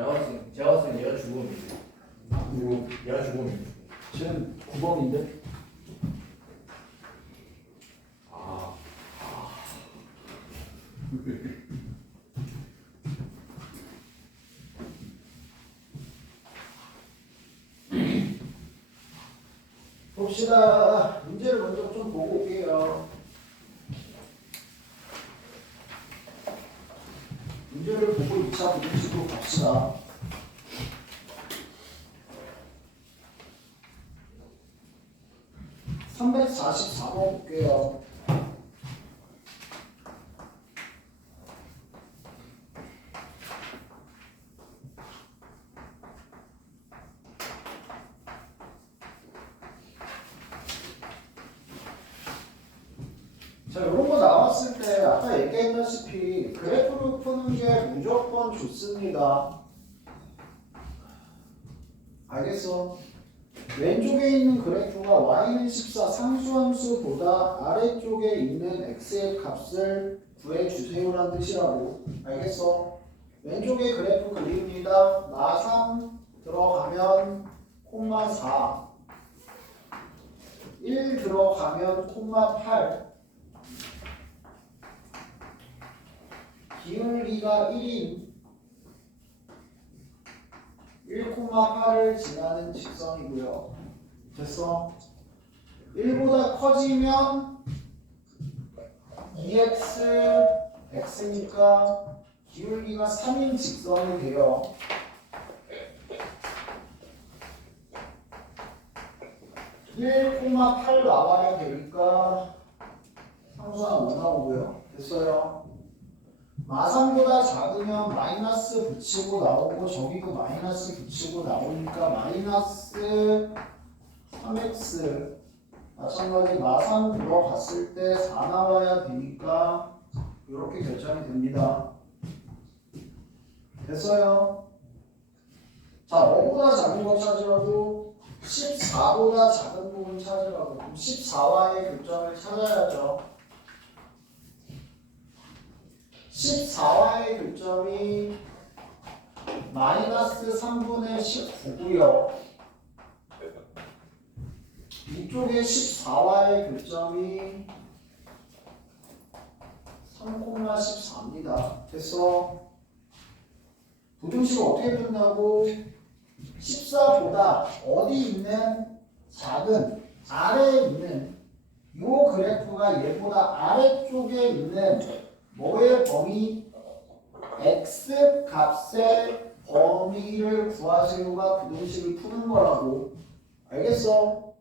제가 봤을 때 얘가 죽음이에요. 누구? 얘가 죽음이에요. 쟤는 9번인데? 아, 봅시다. 문제를 먼저 좀 보고 올게요. 문제를 보고 2차 부등식으로 갑시다. (344번) 볼게요. 자, 이런 거 나왔을 때 아까 얘기했다시피 그래프를 푸는 게 무조건 좋습니다. 알겠어? 왼쪽에 있는 그래프가 y는 14 상수함수보다 아래쪽에 있는 x의 값을 구해주세요라는 뜻이라고. 알겠어? 왼쪽에 그래프 그립니다. 마3 들어가면 콤마 4 1 들어가면 콤마 8 기울기가 1인 1,8을 지나는 직선이고요. 됐어? 1보다 커지면 2x, x니까 기울기가 3인 직선이 돼요. (1,8) 나와야 되니까 상수함 5 나오고요. 됐어요? 마3보다 작으면 마이너스 붙이고 나오고 저기도 마이너스 붙이고 나오니까 마이너스 3x 마찬가지 마3 들어갔을 때 4 나와야 되니까 이렇게 결정이 됩니다. 됐어요? 자, 뭐보다 작은 거 찾으라고? 14보다 작은 부분 찾으라고. 그럼 14와의 교점을 찾아야죠. 14와의 교점이 마이너스 3분의 19고요. 이쪽에 14와의 교점이 3,14입니다. 됐어? 부등식을 어떻게 푼다고? 14보다 어디 있는 작은 아래에 있는 이 그래프가 얘보다 아래쪽에 있는 뭐의 범위? x 값의 범위를 구하세요가 부등식을 푸는 거라고. 알겠어?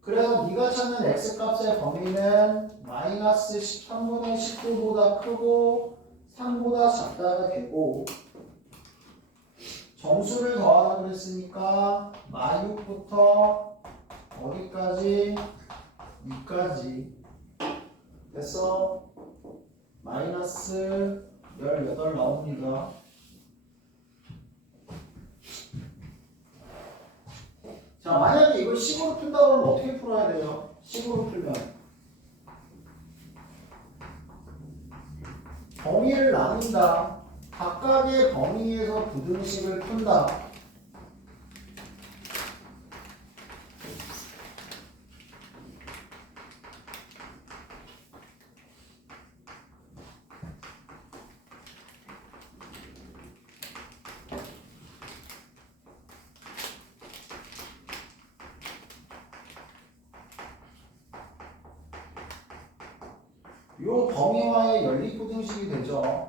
그래서 네가 찾는 x 값의 범위는 마이너스 13분의 19보다 크고 3보다 작다가 되고 정수를 더하라고 그랬으니까 마6부터 어디까지? 6까지. 됐어? 마이너스 18 나옵니다. 자, 만약에 이걸 식으로 푼다고 하면 어떻게 풀어야 돼요? 식으로 풀면 범위를 나눈다. 각각의 범위에서 부등식을 푼다. 요 범위와의 연립부등식이 되죠.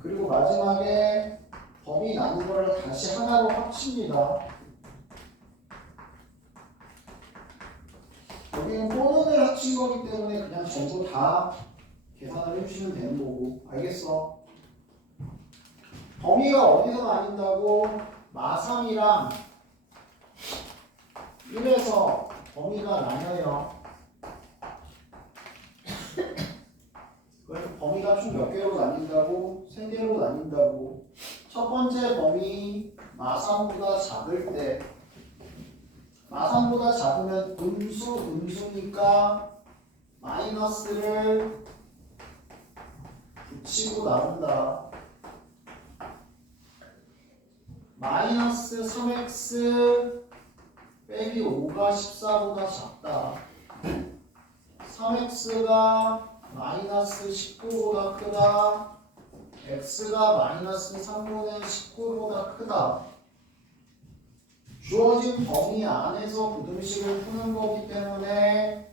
그리고 마지막에 범위 나눈 거를 다시 하나로 합칩니다. 여기는 또는을 합친 거기 때문에 그냥 전부 다 계산을 해주시면 되는 거고. 알겠어? 범위가 어디서 나뉜다고? 마3이랑 1에서 범위가 나뉘어요. 그래서 범위가 총 몇 개로 나뉜다고? 3개로 나뉜다고. 첫 번째 범위 마3보다 작을 때 마3보다 작으면 음수니까 마이너스를 붙이고 나온다. 마이너스 3x 빼기 5가 14보다 작다. 3x가 마이너스 19보다 크다. x가 마이너스 3분의 19보다 크다. 주어진 범위 안에서 부등식을 푸는 거기 때문에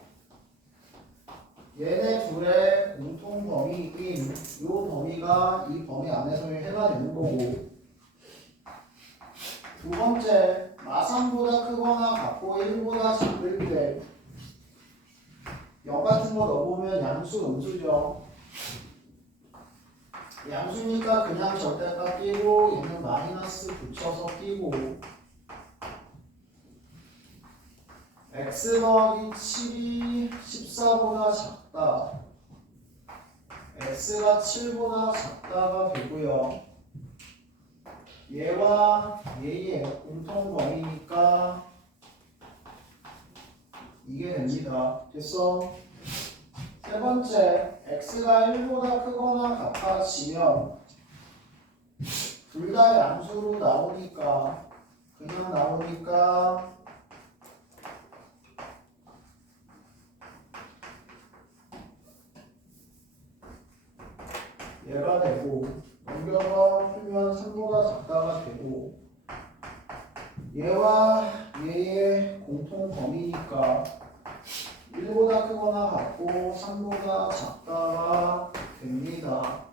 얘네 둘의 공통 범위인 이 범위가 이 범위 안에서 해가 되는 거고, 두 번째, 마삼보다 크거나 같고 1보다 작을 때 0 같은 거 넣어보면 양수 음수죠. 양수니까 그냥 절대값 끼고 얘는 마이너스 붙여서 끼고, x 더하기 7이 14보다 작다. x가 7보다 작다가 되고요. 얘와 얘의 공통 범위니까 이게 됩니다. 됐어? 세 번째, x가 1보다 크거나 같아지면 둘 다 양수로 나오니까, 그냥 나오니까 얘가 되고, 넘겨서 풀면 3보다 작다가 되고, 얘와 얘의 공통 범위니까 1보다 크거나 같고 3보다 작다가 됩니다.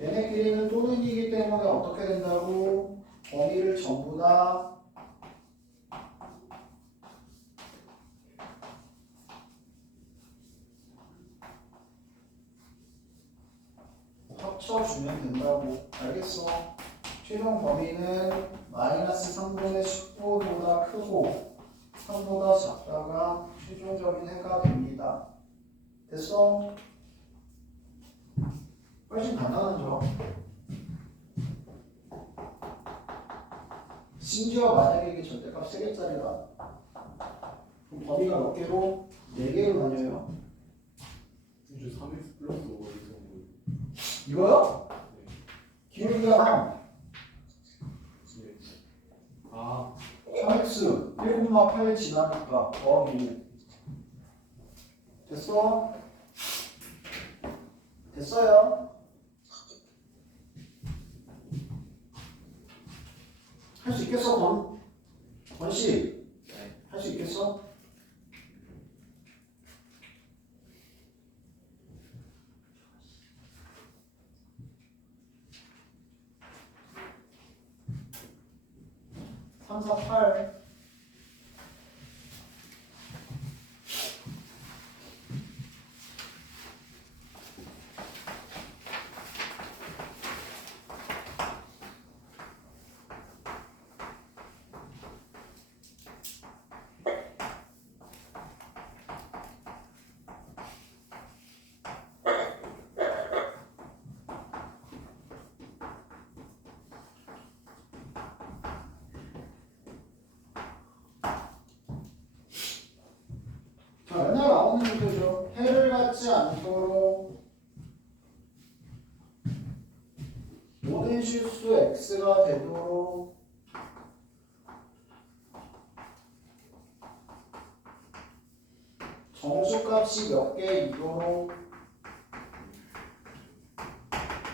얘네끼리는 또는이기 때문에 어떻게 된다고? 범위를 전부 다 합쳐주면 된다고. 알겠어? 최종 범위는 마이너스 3분의 19보다 크고 3보다 작다가 최종적인 해가 됩니다. 됐어? 훨씬 간단하죠? 심지어 만약에 이게 절대값 3개짜리다. 그럼 범위가 몇 개로? 4개로 나뉘어요. 이제 3x 플러스 5가 있어. 이거요? 기울기가 네. 3x 1,8 지나니까 더하기 됐어? 됐어요? 할 수 있겠어, 권씨? 네. 할 수 있겠어? 삼, 사, 8 자, 맨날 나오는 문제죠. 해를 갖지 않도록 모든 실수 x가 되도록 정수값이 몇 개이도록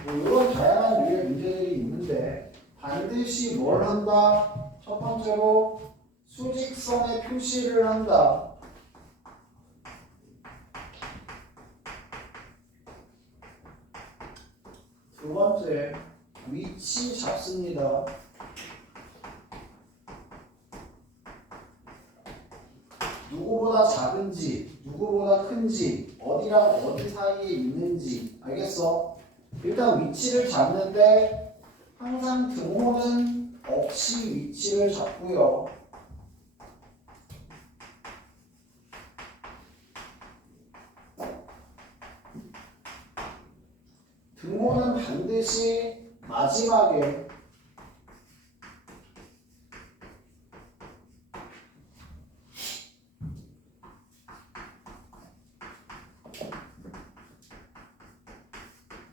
뭐 이런 다양한 류의 문제들이 있는데 반드시 뭘 한다? 첫 번째로 수직선에 표시를 한다. 두 번째, 위치 잡습니다. 누구보다 작은지, 누구보다 큰지, 어디랑 어디 사이에 있는지, 알겠어? 일단 위치를 잡는데 항상 등호는 없이 위치를 잡고요. 등호는 반드시 마지막에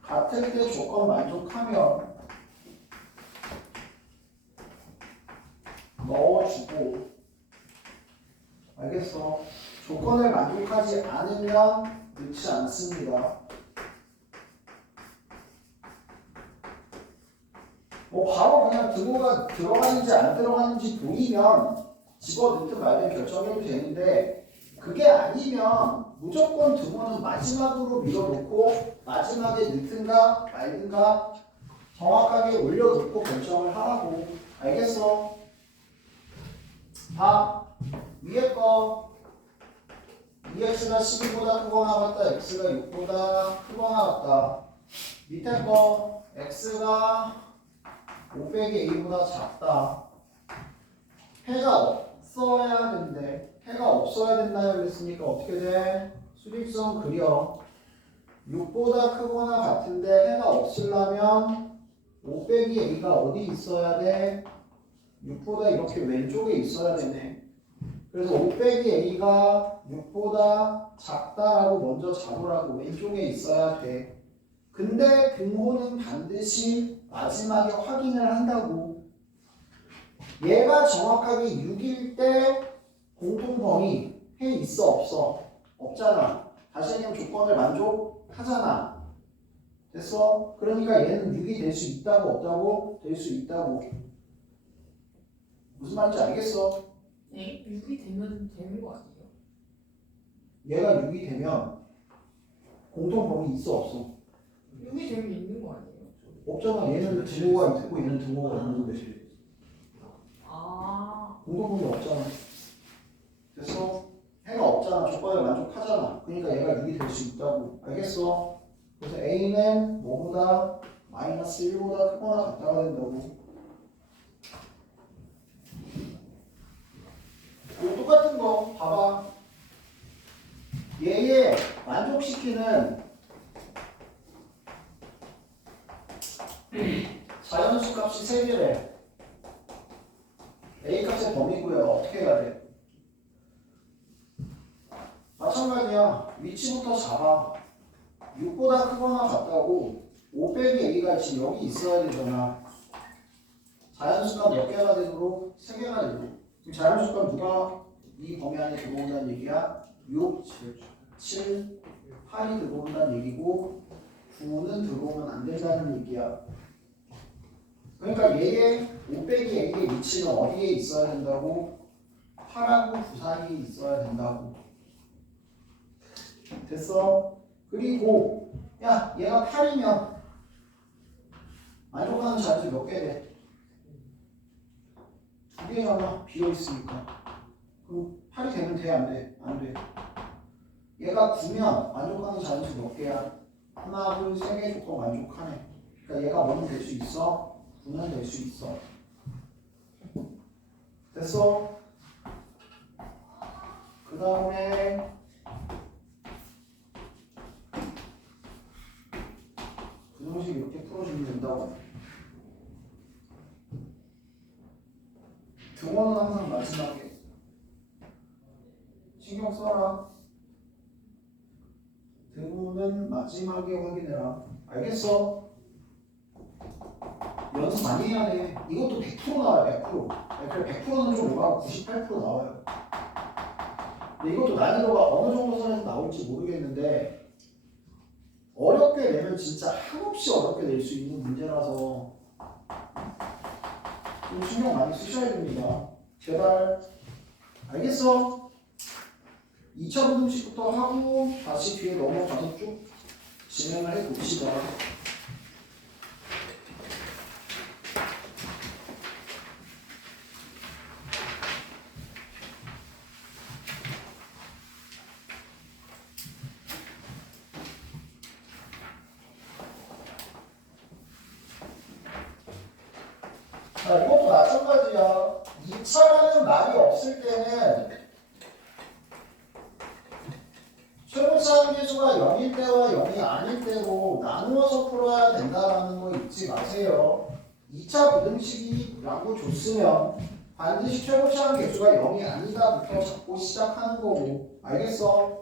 같을 때 조건 만족하면 만족하지 않으면 넣지 않습니다. 뭐 바로 그냥 등호가 들어가는지 안 들어가는지 보이면 집어넣든 말든 결정해도 되는데 그게 아니면 무조건 등호는 마지막으로 밀어놓고 마지막에 넣든가 말든가 정확하게 올려놓고 결정을 하라고. 알겠어? 봐. 위에 거 2x가 12보다 크거나 같다. x가 6보다 크거나 같다. 밑에 거 x가 5 빼기 a보다 작다. 해가 없어야 된대. 해가 없어야 된다고 그랬으니까 어떻게 돼? 수직선 그려. 6보다 크거나 같은데 해가 없으려면 5 빼기 a가 어디 있어야 돼? 6보다 이렇게 왼쪽에 있어야 되네. 그래서 5 빼기 a가 6보다 작다라고 먼저 잡으라고. 왼쪽에 있어야 돼. 근데 등호는 반드시 마지막에 확인을 한다고. 얘가 정확하게 6일 때 공통범위 해 있어 없어? 없잖아. 다시 얘기하면 조건을 만족하잖아. 됐어? 그러니까 얘는 6이 될 수 있다고 없다고? 될 수 있다고. 무슨 말인지 알겠어? 네, 6이 되면 되는 거 아니에요? 얘가 6이 되면 공통범위 있어 없어? 6이 되면 있는 거 아니에요? 없잖아. 얘는 등호가 있고 얘는 등호가 없는 거지. 아, 공통범위 없잖아. 됐어? 해가 없잖아. 조건을 만족하잖아. 그러니까 얘가 6이 될 수 있다고. 알겠어? 그래서 a는 뭐보다 마이너스 1보다 크거나 같다가 된다고. 이거 똑같은 거 봐봐. 얘의 만족시키는 자연수 값이 3개래. a 값의 범위고요. 어떻게 해야 돼? 마찬가지야. 위치부터 잡아. 6보다 크거나 같다고 5 빼기 a가 지금 여기 있어야 되잖아. 자연수값 몇 개가 되도록? 3개가 되도록. 지금 자연수값 누가 이 범위 안에 들어온다는 얘기야? 6, 7, 8이 들어온다는 얘기고 9는 들어오면 안 된다는 얘기야. 그러니까 얘의 5 빼기 a의 위치는 어디에 있어야 된다고? 8하고 9 사이에 있어야 된다고. 됐어? 그리고 야 얘가 8이면 만족하는 자연수 몇 개 돼? 2개잖아. 비어있으니까. 그럼 8이 되면 돼? 안 돼? 안 돼. 얘가 9면 만족하는 자연수 몇 개야? 하나, 둘, 3개 조건 만족하네. 그러니까 얘가 뭐는 될 수 있어? 9는 될 수 있어. 됐어? 그 다음에 부등식 이렇게 풀어주면 된다고. 등호는 항상 마지막에 신경 써라. 등호는 마지막에 확인해라. 알겠어? 연습 많이 해야 돼. 이것도 100% 나와요. 100%. 100%는 좀 오가고 98% 나와요. 근데 이것도 난이도가 어느 정도 선에서 나올지 모르겠는데 어렵게 내면 진짜 한없이 어렵게 낼 수 있는 문제라서 좀 신경 많이 쓰셔야 됩니다. 제발. 알겠어? 2차 부등식부터 하고 다시 뒤에 넘어가서 쭉 진행을 해봅시다. 자, 이것도 마찬가지야. 2차라는 말이 없을 때는 최고차 함계수가 0일 때와 0이 아닐 때로 나누어서 풀어야 된다라는 거 잊지 마세요. 2차 부등식이라고 줬으면 반드시 최고차 함계수가 0이 아니다부터 잡고 시작하는 거고. 알겠어?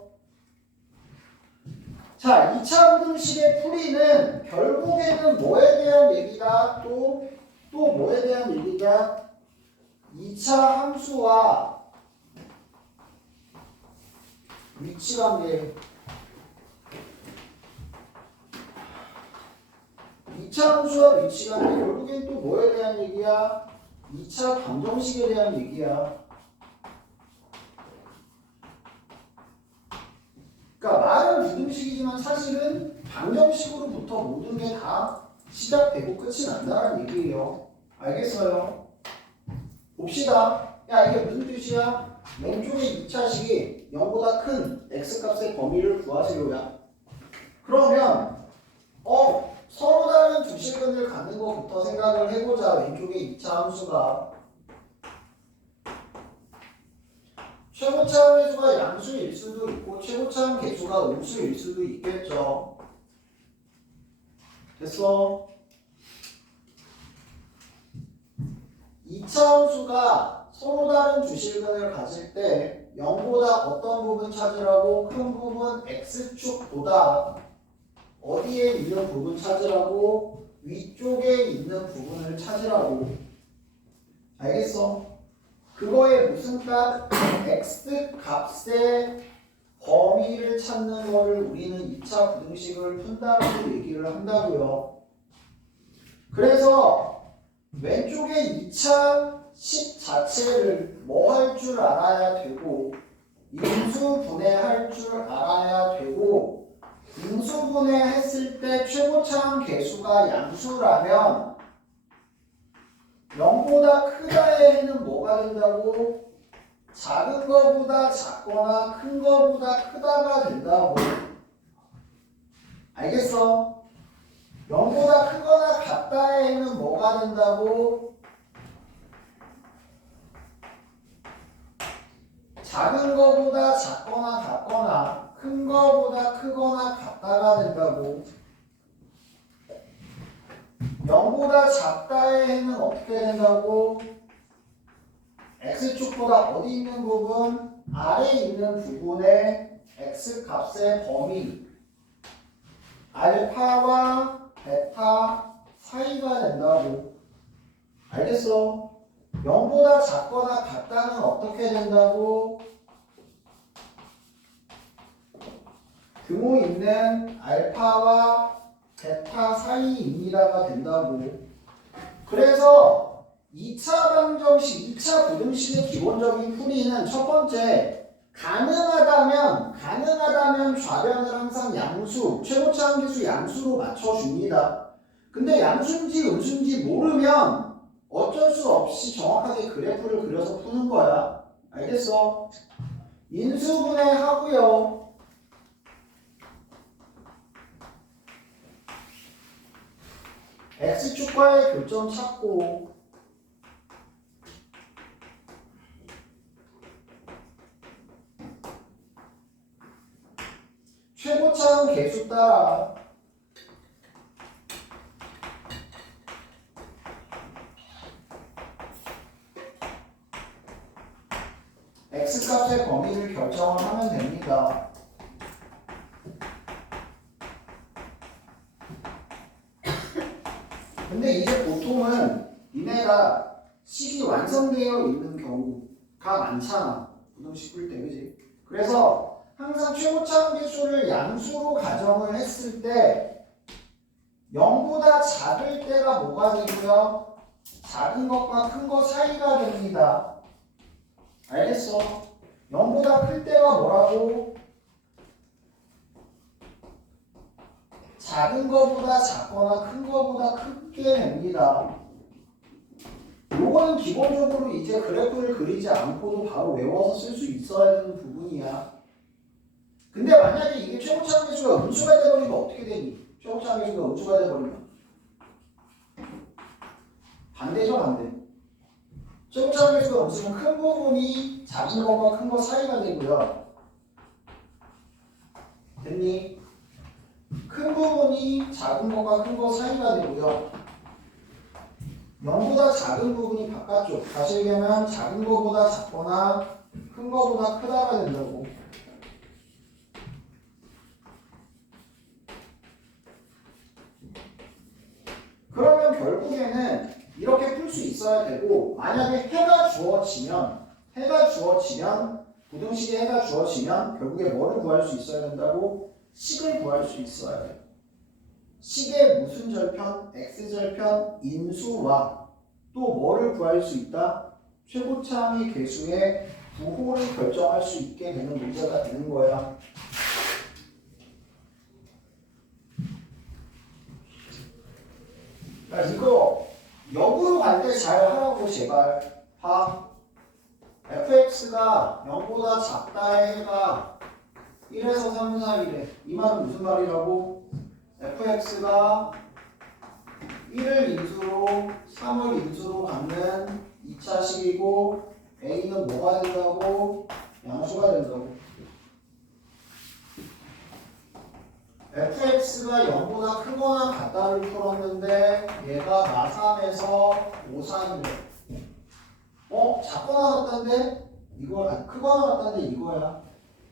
자, 2차 부등식의 풀이는 결국에는 뭐에 대한 얘기다? 또 뭐에 대한 얘기가 2차 함수와 위치관계. 2차 함수와 위치관계. 결국엔 또 뭐에 대한 얘기야? 2차 방정식에 대한 얘기야. 그러니까 말은 부등식이지만 사실은 방정식으로부터 모든 게 다 시작되고 끝이 난다는 얘기예요. 알겠어요? 봅시다. 야, 이게 무슨 뜻이야? 왼쪽의 2차식이 0보다 큰 x값의 범위를 구하세요야. 그러면 서로 다른 두 실근을 갖는 것부터 생각을 해보자. 왼쪽의 2차 함수가 최고차함 개수가 양수일 수도 있고 최고차함 개수가 음수일 수도 있겠죠. 됐어? 2차 함수가 서로 다른 두 실근을 가질 때 0보다 어떤 부분 찾으라고? 큰 부분 x축보다 어디에 있는 부분 찾으라고? 위쪽에 있는 부분을 찾으라고. 알겠어? 그거의 무슨 값? x 값의 범위를 찾는 거를 우리는 2차 부등식을 푼다고 얘기를 한다고요. 그래서 왼쪽에 2차 식 자체를 뭐 할 줄 알아야 되고 인수분해할 줄 알아야 되고 인수분해했을 때 최고차함 개수가 양수라면 0보다 크다의 해는 뭐가 된다고? 작은 거보다 작거나 큰 거보다 크다가 된다고. 알겠어? 0보다 크거나 같다의 해는 뭐가 된다고? 작은 거보다 작거나 같거나 큰 거보다 크거나 같다가 된다고. 0보다 작다의 해는 어떻게 된다고? x축보다 어디 있는 부분? 아래에 있는 부분의 x값의 범위 알파와 베타 사이가 된다고. 알겠어? 0보다 작거나 같다는 어떻게 된다고? 규모 있는 알파와 베타 사이입니다가 된다고. 그래서 2차 방정식, 2차 부등식의 기본적인 풀이는 첫 번째, 가능하다면 좌변을 항상 양수, 최고차함 개수 양수로 맞춰줍니다. 근데 양수인지 음수인지 모르면 어쩔 수 없이 정확하게 그래프를 그려서 푸는 거야. 알겠어? 인수분해하고요. x축과의 교점 찾고 최고차함 개수 따라 x값의 범위를 결정을 하면 됩니다. 근데 이제 보통은 니네가 식이 완성되어 있는 경우가 많잖아. 부등식 풀 때, 그지? 그래서 항상 최고차함 개수를 양수로 가정을 했을 때 0보다 작을 때가 뭐가 되고요? 작은 것과 큰 것 사이가 됩니다. 알겠어? 0보다 클 때가 뭐라고? 작은 거보다 작거나 큰 거보다 크게 됩니다. 요거는 기본적으로 이제 그래프를 그리지 않고도 바로 외워서 쓸 수 있어야 되는 부분이야. 근데 만약에 이게 최고차함 개수가 음수가 돼버리면 어떻게 되니? 최고차함 개수가 음수가 돼버리면 반대죠, 반대. 최고차함 개수가 음수는 큰 부분이 작은 거와 큰 거 사이가 되고요. 됐니? 큰 부분이 작은 거가 큰 거 사이가 되고요. 0보다 작은 부분이 바깥쪽. 다시 얘기하면 작은 거보다 작거나 큰 거보다 크다가 된다고. 그러면 결국에는 이렇게 풀 수 있어야 되고, 만약에 해가 주어지면 부등식의 해가 주어지면 결국에 뭐를 구할 수 있어야 된다고? 식을 구할 수 있어야 돼. 식의 무슨 절편? x절편 인수와 또 뭐를 구할 수 있다? 최고차항의 개수의 부호를 결정할 수 있게 되는 문제가 되는 거야. 그러니까 이거 역으로 갈 때 잘 하라고 제발. 봐. fx가 0보다 작다의 해가 1에서 3 사이래. 이 말은 무슨 말이라고? fx가 1을 인수로 3을 인수로 갖는 2차식이고 a는 뭐가 된다고? 양수가 된다고. fx가 0보다 크거나 같다를 풀었는데 얘가 마3에서 5 사이래. 작거나 같다인데? 이거 크거나 같다인데 이거야.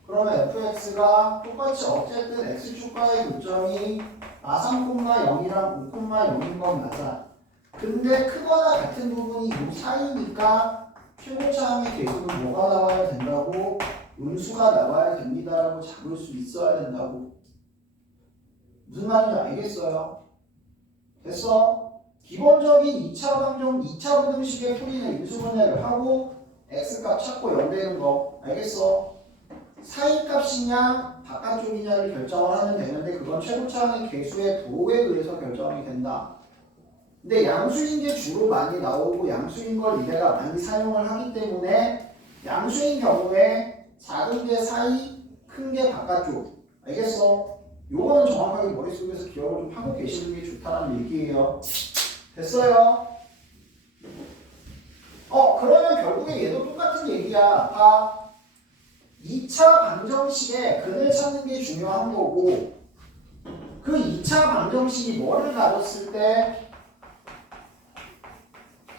그러면 fx가 똑같이 어쨌든 x축과의 교점이 마3,0이랑 5,0인 건 맞아. 근데 크거나 같은 부분이 이 사이니까 최고차항의 개수는 뭐가 나와야 된다고? 음수가 나와야 됩니다라고 잡을 수 있어야 된다고. 무슨 말인지 알겠어요? 됐어? 기본적인 2차 부등식의 풀이는 인수분해를 하고 x값 찾고 0 되는 거 알겠어? 사이값이냐 바깥쪽이냐를 결정을 하면 되는데 그건 최고차항의 개수의 부호에 의해서 결정이 된다. 근데 양수인 게 주로 많이 나오고 양수인 걸 니네가 많이 사용을 하기 때문에 양수인 경우에 작은 게 사이, 큰 게 바깥쪽. 알겠어? 요거는 정확하게 머릿속에서 기억을 좀 하고 계시는 게 좋다는 얘기예요. 됐어요? 그러면 결국에 얘도 똑같은 얘기야. 봐. 2차 방정식에 근을 찾는 게 중요한 거고 그 2차 방정식이 뭐를 가졌을 때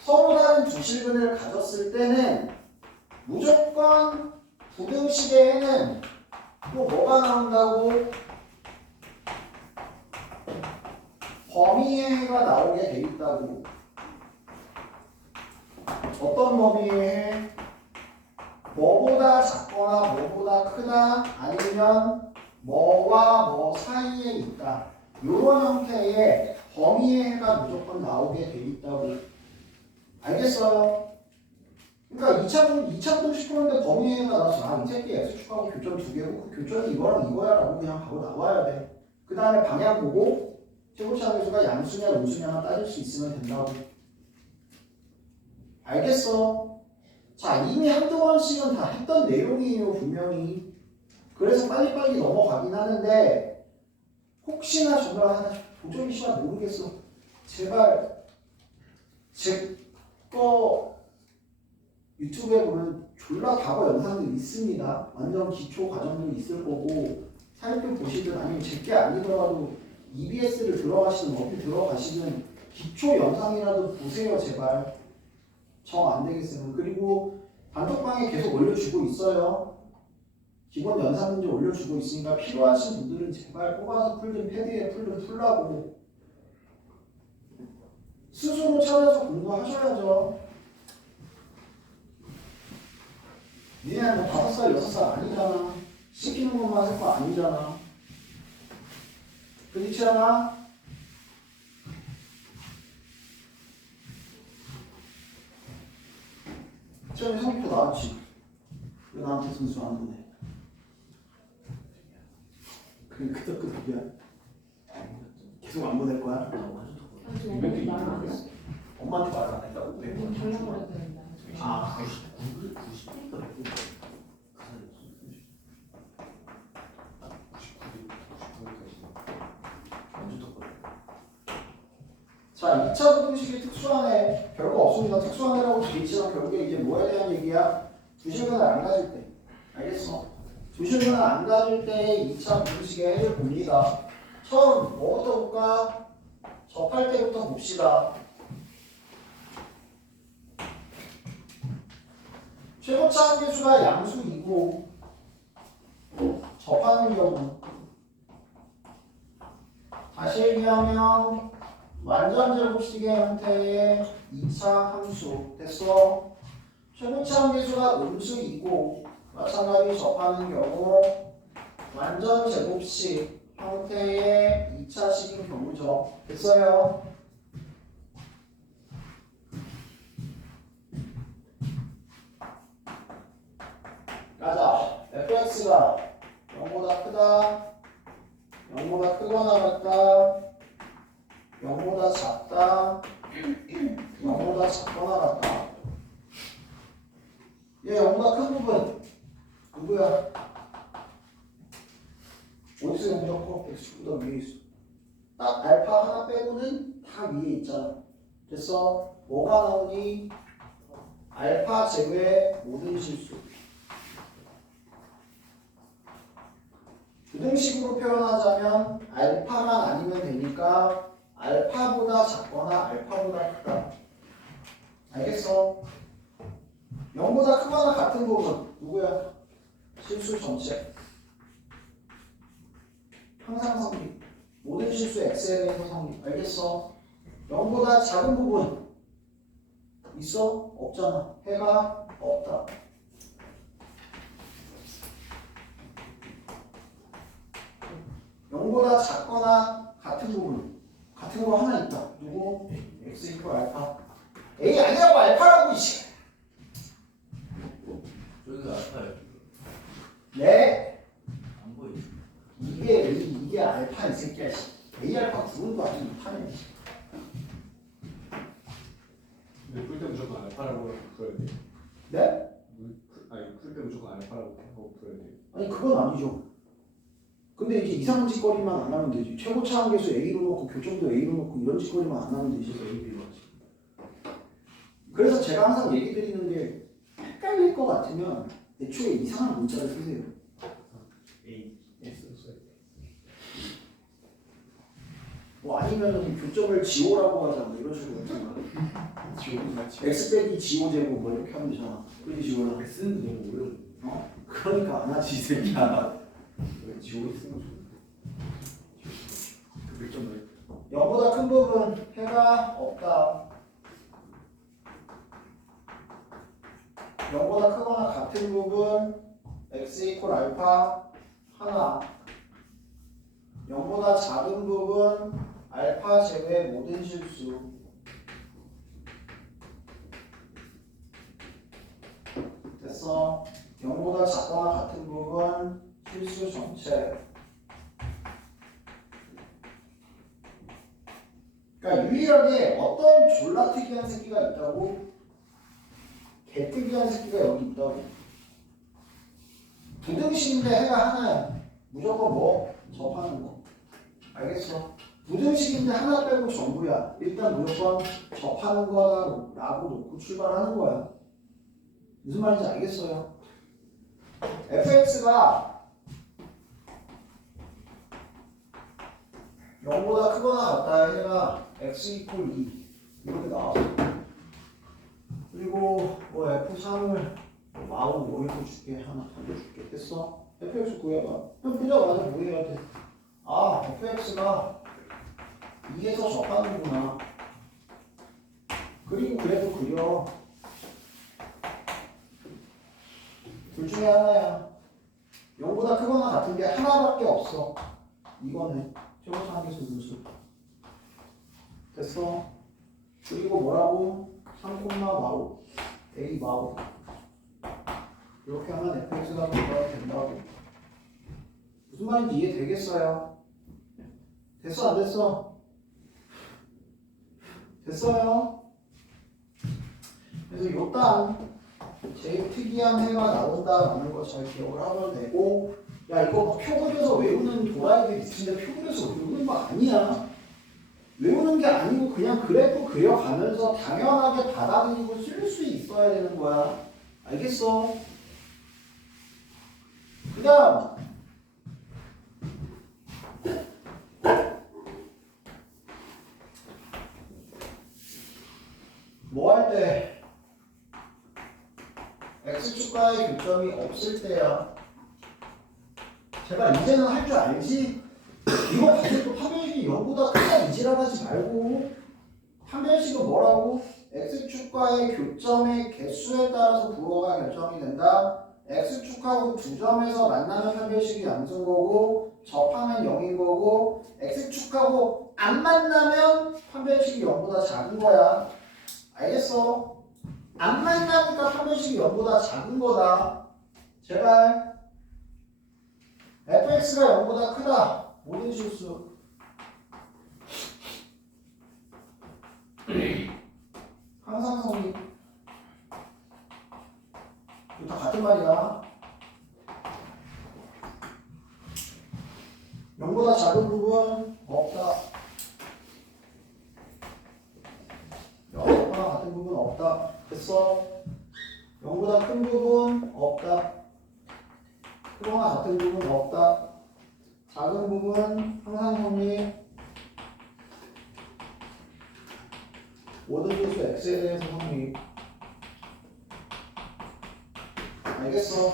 서로 다른 두 실근을 가졌을 때는 무조건 부등식의 해는 또 뭐가 나온다고? 범위의 해가 나오게 돼 있다고. 어떤 범위의 해? 뭐보다 작거나 뭐보다 크다 아니면 뭐와 뭐 사이에 있다. 이런 형태의 범위의 해가 무조건 나오게 돼 있다고. 알겠어요? 그러니까 2차 부등식 푸는데 범위의 해가 나와서 이 새끼 x축하고 교점 2개고 그 교점이 이거랑 이거야 라고 그냥 바로 나와야 돼. 그 다음에 방향 보고 최고차항 개수가 양수냐 음수냐만 따질 수 있으면 된다고. 알겠어? 자, 이미 한두 번씩은 다 했던 내용이에요, 분명히. 그래서 빨리빨리 넘어가긴 하는데 혹시나 정말 도저히 시간 모르겠어. 제발 제 거 유튜브에 보면 졸라 과거 영상들 있습니다. 완전 기초 과정들 있을 거고 살펴보시든 아니면 제게 아니더라도 EBS를 들어가시든 어디 들어가시든 기초 영상이라도 보세요, 제발. 정 안 되겠으면. 그리고 단톡방에 계속 올려주고 있어요. 기본 연산 문제 올려주고 있으니까 필요하신 분들은 제발 뽑아서 풀든 패드에 풀든 풀라고. 스스로 찾아서 공부하셔야죠. 니네 뭐 5살, 6살 아니잖아. 시키는 것만 할 거 아니잖아. 그렇지 않아? 시험에 성적표 나왔지? 왜 나한테 점수 안 보내? 그냥 끄덕끄덕이야. 계속 안 보낼 거야? 엄마한테 말을 안 했어. 엄마한테 말 안 했다고? 왜? 달라고 그랬는데. 아, 99가 자, 2차 부등식이 특수한 애 별거 없습니다. 특수한 애라고 돼 있지만 결국에 이제 뭐에 대한 얘기야? 두 실근을 안 가질 때. 알겠어? 두 실근을 안 가질 때의 2차 부등식의 해를 봅니다. 처음 뭐부터 볼까? 접할 때부터 봅시다. 최고차항 개수가 양수이고 접하는 경우 다시 얘기하면 완전 제곱식의 형태의 2차 함수 됐어? 최고차항 개수가 음수이고 마찬가지 접하는 경우 완전 제곱식 형태의 2차식인 경우죠. 됐어요? 가자. fx가 0보다 크다, 0보다 크거나 같다, 0보다 작다, 0보다 작거나 같다. 얘 0보다 큰 부분 누구야? 어디서 0보다 커? x보다 위에 있어. 딱 알파 하나 빼고는 다 위에 있잖아. 됐어? 뭐가 나오니? 알파 제외 모든 실수. 부등식으로 표현하자면 알파만 아니면 되니까 알파보다 작거나 알파보다 크다. 알겠어? 0보다 크거나 같은 부분 누구야? 실수 전체. 항상 성립. 모든 실수 x에 대해서 성립. 알겠어? 0보다 작은 부분 있어? 없잖아. 해가 없다. 보다 작거나 같은 부분 같은 거 하나 있다. 누구? x 이퀄 알파. A 아니라고 알파라고 이씨. 저기가 알파예요. 네. 안 보이지. 이게 알파 이 새끼야. A 알파 구분도 아직 못하네. 근데 풀 때 무조건 알파라고 풀어야 돼. 네? 아니 풀 때 무조건 알파라고 하고 풀어야 돼. 아니 그건 아니죠. 근데 이제 이상한 짓거리만 안 하면 되지. 최고차 한계수 A로 놓고 교점도 A로 놓고 이런 짓거리만 안 하면 되지. 그래서 제가 항상 얘기 드리는 게 헷갈릴 것 같으면 애초에 이상한 문자를 쓰세요. A, S 써야 돼. 뭐 아니면 교점을 지오라고 하자 뭐 이런 식으로 지옥은 맞지. x 빼기 지오 제곱 뭐 이렇게 하면 되잖아. 그게 지오라. X는 너무 어려워. 어? 그러니까 안 하지 이 새끼야. 지옥을 쓰는 거 좋은데. 몇점 넣어? 0보다 큰 부분 해가 없다. 0보다 크거나 같은 부분 x 이퀄 알파 하나. 0보다 작은 부분 알파 제외 모든 실수. 됐어. 0보다 작거나 같은 부분 실수 전체. 그러니까 유일하게 어떤 졸라 특이한 새끼가 있다고? 개 특이한 새끼가 여기 있다고. 부등식인데 해가 하나야. 무조건 뭐? 접하는 거. 알겠어? 부등식인데 하나 빼고 전부야. 일단 무조건 접하는 거다라고 놓고 출발하는 거야. 무슨 말인지 알겠어요? fx가 0보다 크거나 같다 해가 x 이퀄 2 이렇게 나왔어. 그리고 뭐 f3을 마우 뭐 이렇게 줄게 하나 던져줄게. 됐어? fx 구해봐. 그럼 보자마자 뭐 해야 돼? 아 fx가 2에서 접하는구나. 그리고 그래도 그려. 둘 중에 하나야. 0보다 크거나 같은 게 하나밖에 없어. 이거는 최고차 한계수 분수. 됐어? 그리고 뭐라고? 3, 마우 A 마우 이렇게 하면 fx가 뭐가 된다고. 무슨 말인지 이해되겠어요? 됐어 안 됐어? 됐어요? 그래서 요딴 제일 특이한 해가 나온다라는 거 잘 기억을 하면 되고, 야 이거 뭐 표 그려서 외우는 도라이들 있는데 표 그려서 외우는 거 아니야. 외우는 게 아니고 그냥 그래프 그려가면서 당연하게 받아들이고 쓸 수 있어야 되는 거야. 알겠어? 그 다음 뭐 할 때? x축과의 교점이 없을 때야. 제발 이제는 할 줄 알지? 이거 가지고 판별식이 0보다 크다 이지랄하지 말고. 판별식은 뭐라고? x축과의 교점의 개수에 따라서 부호가 결정이 된다. x축하고 두 점에서 만나면 판별식이 양수인 거고 접하면 0인 거고 x축하고 안 만나면 판별식이 0보다 작은 거야. 알겠어? 안 만나니까 판별식이 0보다 작은 거다. 제발. fx가 0보다 크다. 모든 실수. 항상 성립. 이거 다 같은 말이야. 0보다 작은 부분 없다. 0보다 같은 부분 없다. 됐어? 0보다 큰 부분 없다. 크거나 같은 부분 없다. 작은 부분 항상 성립. 모든 분수 x에 대해서 성립. 알겠어?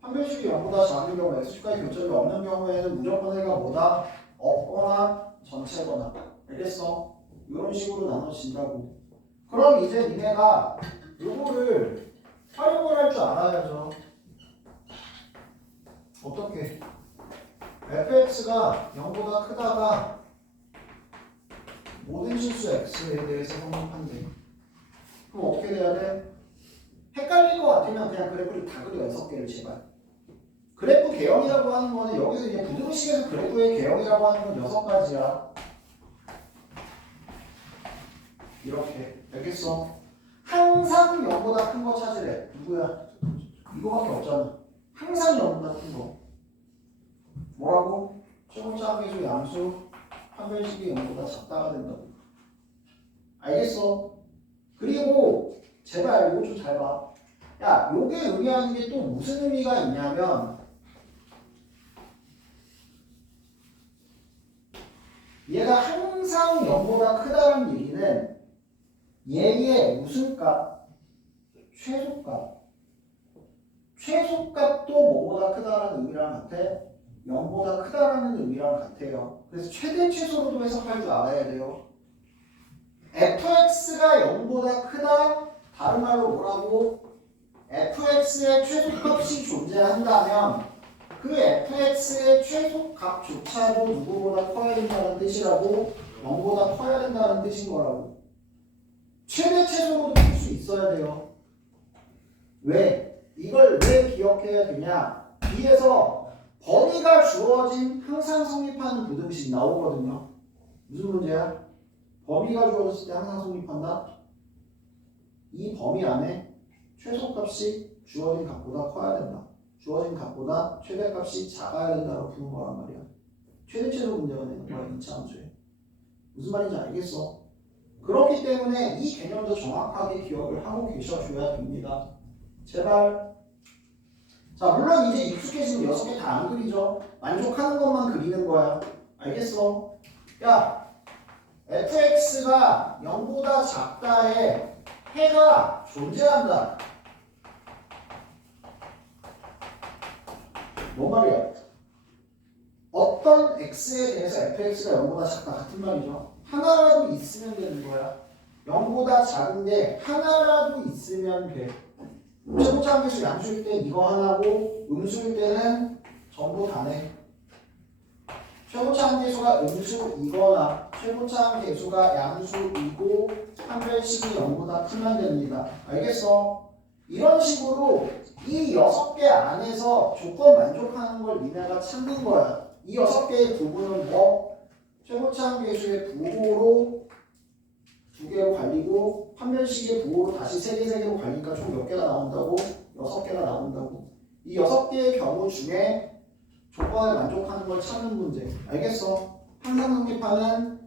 판별식이 0보다 작은 경우 x축과의 교점이 없는 경우에는 무조건 해가 뭐다? 없거나 전체거나. 알겠어? 이런 식으로 나눠진다고. 그럼 이제 니네가 요거를 활용을 할 줄 알아야죠. 어떻게? fx가 0보다 크다가 모든 실수 x에 대해서 성립한대. 그럼 어떻게 돼야 돼? 헷갈릴 것 같으면 그냥 그래프를 다 그려 6개를 제발. 그래프 개형이라고 하는 거는 여기서 이제 부등식에서 그래프의 개형이라고 하는 건 6가지야. 이렇게. 알겠어? 항상 0보다 큰 거 찾으래. 누구야? 이거밖에 없잖아. 항상 0보다 큰 거. 뭐라고? 최고차 함계수 양수 판별식이 0보다 작다가 된다고. 알겠어? 그리고 제발 이거 좀 잘 봐. 야, 요게 의미하는 게 또 무슨 의미가 있냐면 얘가 항상 0보다 크다는 얘기는 얘의 무슨 값? 최소값. 최소값도 뭐보다 크다라는 의미랑 같아? 0보다 크다라는 의미랑 같아요. 그래서 최대 최소로도 해석할 줄 알아야 돼요. fx가 0보다 크다? 다른 말로 뭐라고? fx의 최소값이 존재한다면 그 fx의 최소값조차도 누구보다 커야 된다는 뜻이라고? 0보다 커야 된다는 뜻인 거라고. 최대 최소로도 풀 수 있어야 돼요. 왜? 이걸 왜 기억해야 되냐? 뒤에서 범위가 주어진 항상 성립하는 부등식 나오거든요. 무슨 문제야? 범위가 주어졌을 때 항상 성립한다? 이 범위 안에 최소값이 주어진 값보다 커야 된다. 주어진 값보다 최대값이 작아야 된다고 푸는 거란 말이야. 최대 최소 문제가 되는 거야, 2차 함수에. 무슨 말인지 알겠어? 그렇기 때문에 이 개념도 정확하게 기억을 하고 계셔줘야 됩니다. 제발. 자, 물론 이제 익숙해지면 6개 다 안 그리죠. 만족하는 것만 그리는 거야. 알겠어? 야, fx가 0보다 작다에 해가 존재한다. 뭔 말이야? 어떤 x에 대해서 fx가 0보다 작다 같은 말이죠. 하나라도 있으면 되는 거야. 0보다 작은 게 하나라도 있으면 돼. 최고차 함계수 양수일 때 이거 하나고 음수일 때는 전부 다네. 최고차 함계수가 음수이거나 최고차 함계수가 양수이고 판별식이 0보다 크면 됩니다. 알겠어? 이런 식으로 이 6개 안에서 조건 만족하는 걸 니네가 찾는 거야. 이 6개의 부분은 뭐? 최고차 함계수의 부호로 2개로 갈리고 판별식의 부호로 다시 3개로 갈리니까 총 몇 개가 나온다고? 6개가 나온다고. 이 6개의 경우 중에 조건을 만족하는 걸 찾는 문제. 알겠어? 항상 성립하는,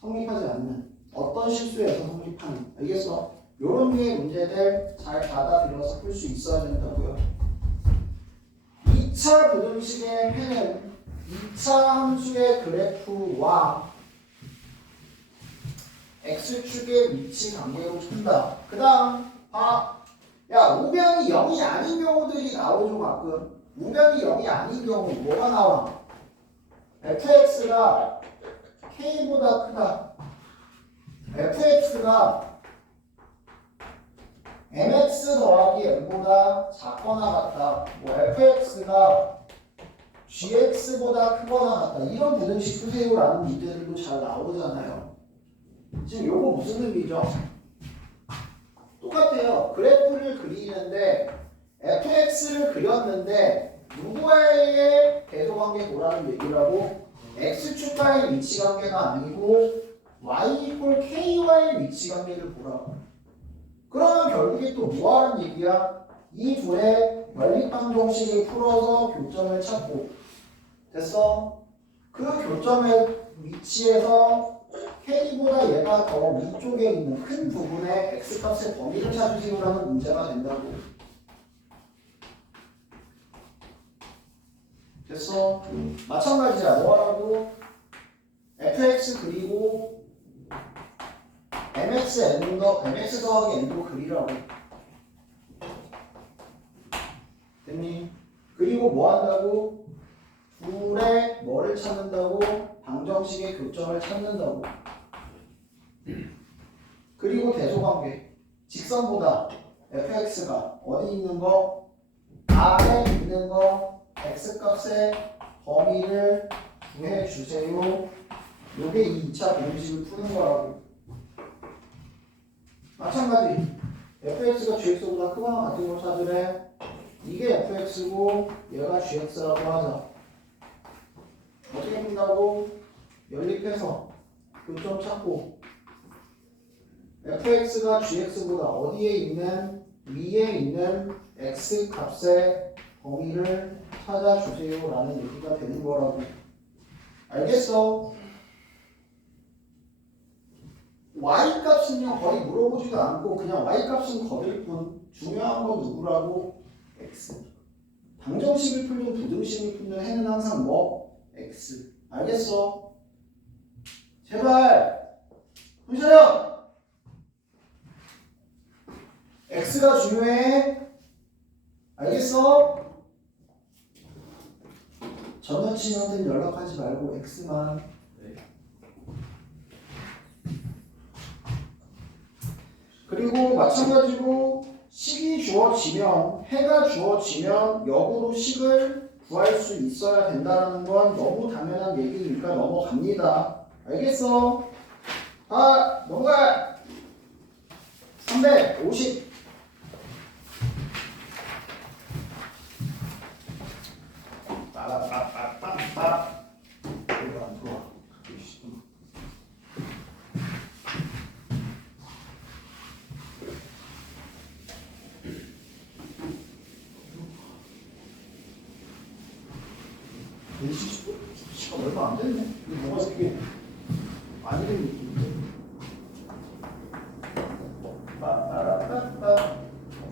성립하지 않는, 어떤 실수에서 성립하는. 알겠어? 요런 류의 문제들 잘 받아들여서 풀 수 있어야 된다고요. 2차 부등식의 해는 2차 함수의 그래프와 x축의 위치 관계로 푼다. 그 다음 야, 우변이 0이 아닌 경우들이 나오죠. 가끔 우변이 0이 아닌 경우 뭐가 나와? fx가 k보다 크다. fx가 mx 더하기 m보다 작거나 같다. 뭐 fx가 gx보다 크거나 같다. 이런 부등식 푸세요라는 문제들도 잘 나오잖아요. 지금 요거 무슨 의미죠? 똑같아요. 그래프를 그리는데 fx를 그렸는데 누구와의 대소관계 보라는 얘기라고? x축과의 위치관계가 아니고 y 이퀄 k와의 위치관계를 보라고. 그러면 결국에 또 뭐하는 얘기야? 이 둘의 연립방정식을 풀어서 교점을 찾고 됐어? 그 교점의 위치에서 k보다 얘가 더 위쪽에 있는 큰 부분의 x값의 범위를 찾으시오라는 문제가 된다고. 됐어? 마찬가지야. 뭐하라고? fx 그리고 mx 더하기 n도 그리라고. 됐니? 그리고 뭐 한다고? 둘의 뭐를 찾는다고? 방정식의 교점을 찾는다고. 그리고 대소관계. 직선보다 fx가 어디 있는 거? R에 있는 거 x값의 범위를 구해주세요. 요게 이 2차 공식을 푸는 거라고. 마찬가지 fx가 gx보다 크거나 같은 걸 찾으래. 이게 fx고 얘가 gx라고 하자. 어떻게 푼다고? 연립해서 교점 찾고 fx가 gx보다 어디에 있는? 위에 있는 x 값의 범위를 찾아주세요 라는 얘기가 되는 거라고. 알겠어? y 값은요 거의 물어보지도 않고 그냥 y 값은 거들 뿐. 중요한 건 누구라고? x. 방정식을 풀든 부등식을 풀든 해는 항상 뭐? x. 알겠어? 제발 훈셔요. x가 중요해. 알겠어? 전 여친한테는 연락하지 말고 x만. 네. 그리고 마찬가지로 식이 주어지면 해가 주어지면 역으로 식을 구할 수 있어야 된다는 건 너무 당연한 얘기니까 넘어갑니다. 알겠어? 아, 넘어가! 350. 빠바바바바바. 이거 안 들어와. 시간 얼마 안 됐네. 이거 뭐가 이렇게 많이 된 느낌인데.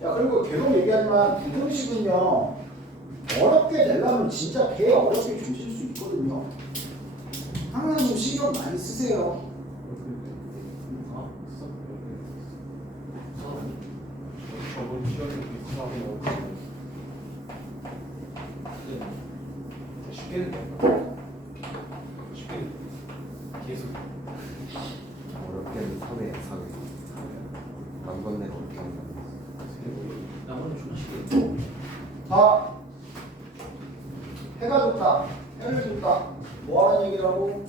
야, 그리고 계속 얘기하지만 부등식은요 어렵게 내려면 진짜 개 어렵게 주실 수 있거든요. 항상 좀 신경 많이 쓰세요. 저번 시간에 비슷하고 쉽게 계속 어렵게는 사회 안 건네고 어렵게 한다. 나머지 조치게. 자, 해가 좋다. 해를 좋다. 뭐 하는 얘기라고?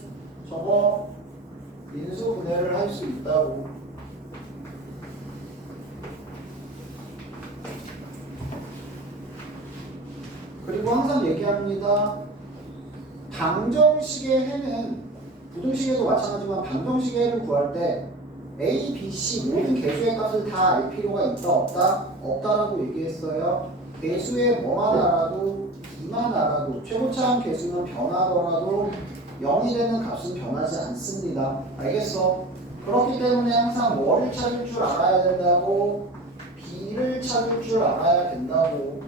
저거 인수분해를 할 수 있다고. 그리고 항상 얘기합니다. 방정식의 해는 부등식에도 마찬가지지만 방정식의 해를 구할 때 A, B, C 모든 개수의 값을 다 알 필요가 있다 없다? 없다라고 얘기했어요. 개수의 뭐만 알아도 B만 알아도 최고차항 개수는 변하더라도 0이 되는 값은 변하지 않습니다. 알겠어? 그렇기 때문에 항상 뭐를 찾을 줄 알아야 된다고? B를 찾을 줄 알아야 된다고.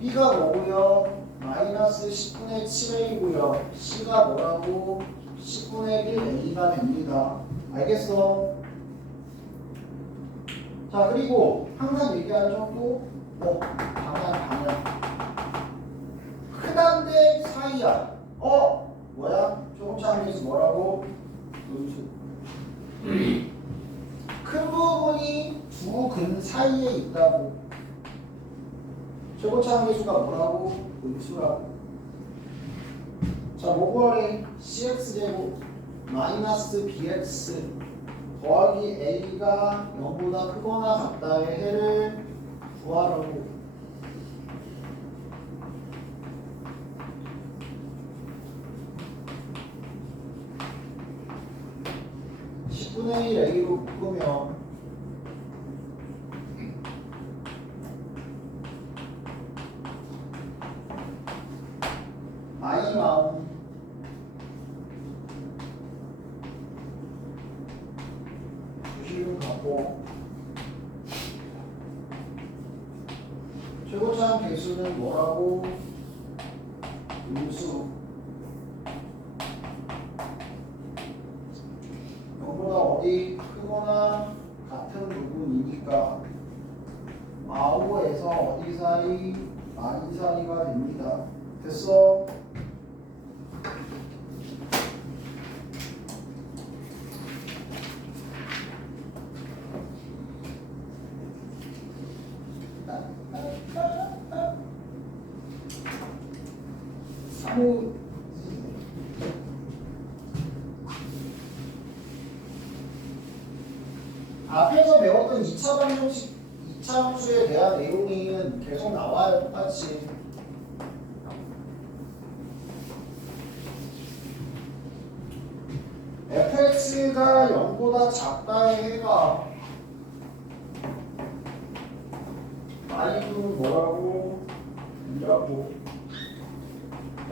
B가 뭐고요? 마이너스 10분의 7A고요. C가 뭐라고? 10분의 1A가 됩니다. 알겠어? 자, 그리고 항상 얘기하죠. 또 뭐 방향 크단데 사이야. 뭐야? 초고차함계수 뭐라고? 음수. 큰 부분이 두 근 사이에 있다고. 최고차함계수가 뭐라고? 음수라고. 자, 모구하래 cx제곱 마이너스 bx 더하기 a가 0보다 크거나 같다의 해를 구하라고. (10분의 1) a로 바꾸면 i 마음 주식은 갖고 최고차함 개수는 뭐라고? 음수. 0보다 어디 크거나 같은 부분이니까 마오에서 어디 사이? 많이 사이가 됩니다. 됐어? 사무 앞에서 배웠던 2차 방정식, 2차 함수에 대한 내용은 계속 나와요. 똑같이. fx가 0보다 작다의 해가 y는 뭐라고? 2라고.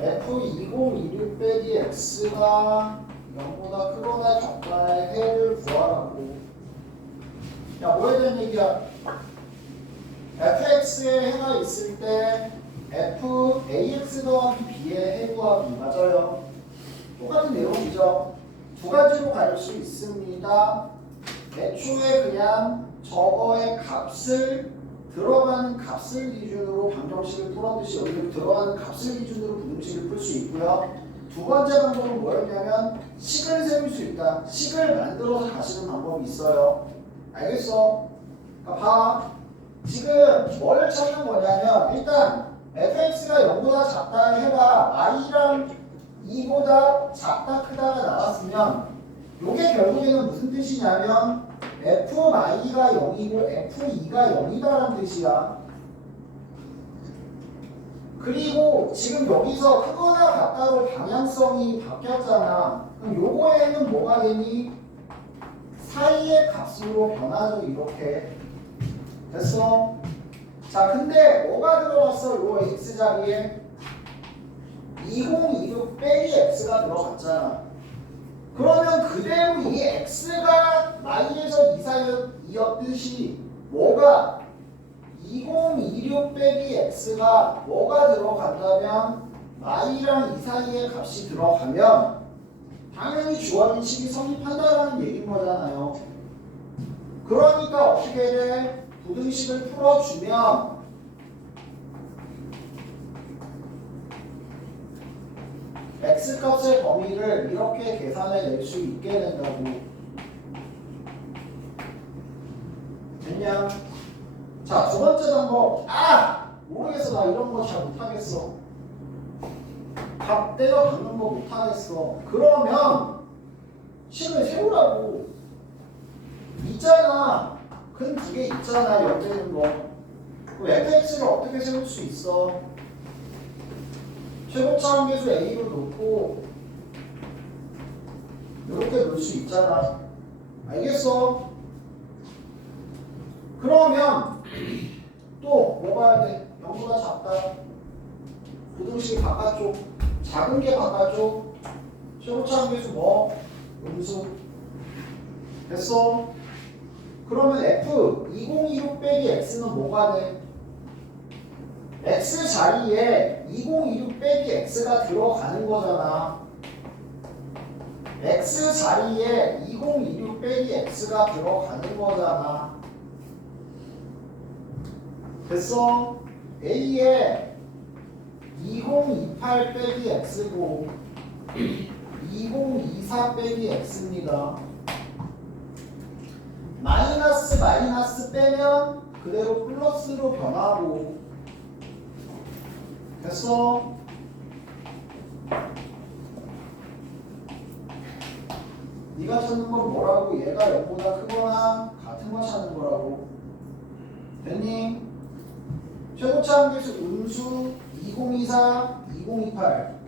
f2026 빼기 x가 0보다 크거나 작다의 해를 구하라고. 야, 뭐에 대한 얘기야? fx의 해가 있을 때 f ax 더하기 b의 해 구하기. 맞아요. 똑같은 내용이죠. 두 가지로 갈 수 있습니다. 애초에 그냥 저거의 값을 들어가는 값을 기준으로 방정식을 풀었듯이 여기도 들어가는 값을 기준으로 부등식을 풀 수 있고요. 두 번째 방법은 뭐였냐면 식을 세울 수 있다. 식을 만들어서 가시는 방법이 있어요. 알겠어? 그러니까 봐. 지금 뭘 찾는 거냐면 일단 fx가 0보다 작다는 해가 i랑 2보다 작다 크다가 나왔으면 이게 결국에는 무슨 뜻이냐면 f(i)가 0이고 f(2)가 0이다라는 뜻이야. 그리고 지금 여기서 크거나 같다로 방향성이 바뀌었잖아. 그럼 요거에는 뭐가 되니? 사이의 값으로 변하죠. 이렇게. 됐어? 자, 근데 뭐가 들어갔어? 요 x자리에 2026 빼기 x가 들어갔잖아. 그러면 그대로 이 x가 y에서 2 사이였듯이 뭐가 2026 빼기 x가 뭐가 들어간다면 y랑 2 사이의 값이 들어가면 당연히 주어진 식이 성립한다라는 얘기인 거잖아요. 그러니까 어떻게 돼? 부등식을 풀어주면 x값의 범위를 이렇게 계산해낼 수 있게 된다고. 됐냐? 자, 두 번째 방법. 모르겠어. 나 이런 거 잘 못하겠어. 밥 때려 박는 거 못하겠어. 그러면 식을 세우라고. 있잖아. 근 두 개 있잖아. 연대는 거. 그럼 fx를 어떻게 세울 수 있어? 최고차함계수 a로 놓고 이렇게 놓을 수 있잖아. 알겠어? 그러면 또 뭐 봐야 돼? 0보다 작다. 부등식 바깥쪽. 작은 게 바깥쪽. 최고차함계수 뭐? 음수. 됐어? 그러면 f 2026 빼기 x는 뭐가 돼? x 자리에 2026 빼기 x가 들어가는 거잖아. x 자리에 2026 빼기 x가 들어가는 거잖아. 됐어? a에 2028 빼기 x고 2024 빼기 x입니다. 마이너스 빼면 그대로 플러스로 변하고 됐어? 네가 찾는 건 뭐라고? 얘가 0보다 크거나 같은 거 찾는 거라고. 됐니? 최고차 함계수 음수 2024, 2028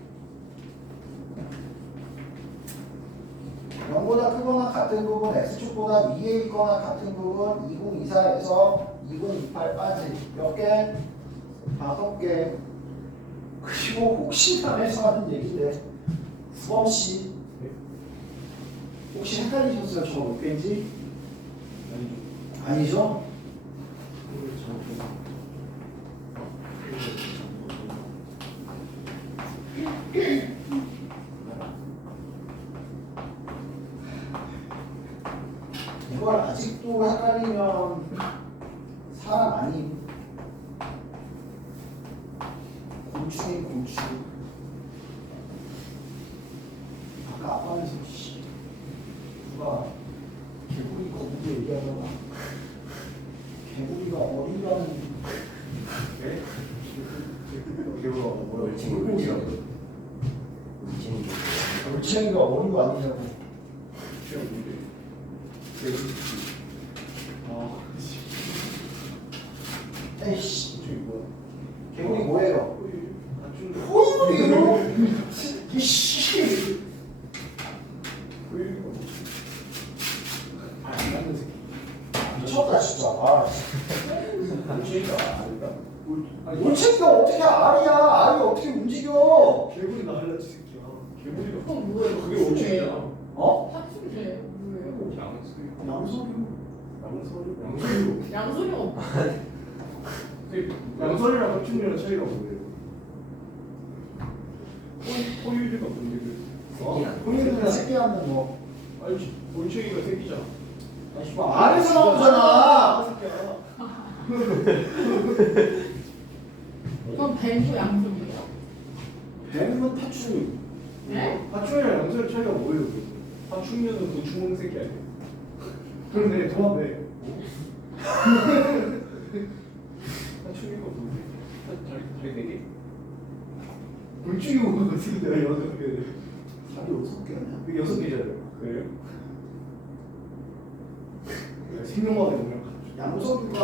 0보다 크거나 같은 부분 x축보다 위에 있거나 같은 부분 2024에서 2028까지 몇 개? 5개. 그리고 혹시나해서 하는 얘기인데 수범씨 혹시 헷갈리셨어요? 저거 몇 개인지? 아니죠? 이걸 아직도 헷갈리면 사람 아님. 곤충인 곤충. 아까 아빠면서 누가 개구리가 어디 얘기하다가 개구리가 어린다는 개구가 뭐야? 물고기라고. 돌챙이가 어린 거 아니냐고. 시험 문제. 에이씨, 저기 뭐야? 개구리 뭐예요? 맞춘 호이물이에요? 이씨. 안 맞는 새끼. 미쳤다 진짜. 아, 곤충이가 아니다. 돌챙이가 어떻게 알이야? 알이 어떻게 움직여? 개구리가 할라지 새끼야. 개구리가. 그럼 뭐예요? 그게 곤충이야. 어? 사춘제 뭐예요? 양소리. 양소리. 양소리가 양소리랑 합충이랑 차이가 뭐예요? 포유류가 뭔데? 호이물이나 새끼 하는 거. 아니 곤충이가 새끼잖아. 알에서 나오잖아. 새끼야. 그럼 뱀도 양소리예요? 뱀은 파충류. 네? 파충이랑 양소리 차이가 뭐예요? 파충류는 곤충 새끼 아니에요? 그런데 도합해. 파충류가 뭐지? 다리 4개? 곤충이 뭐가 같은데 6개. 다리 6개 아니야? 그게 6개잖아요. 그래요? 생명과학에 보면 양서류가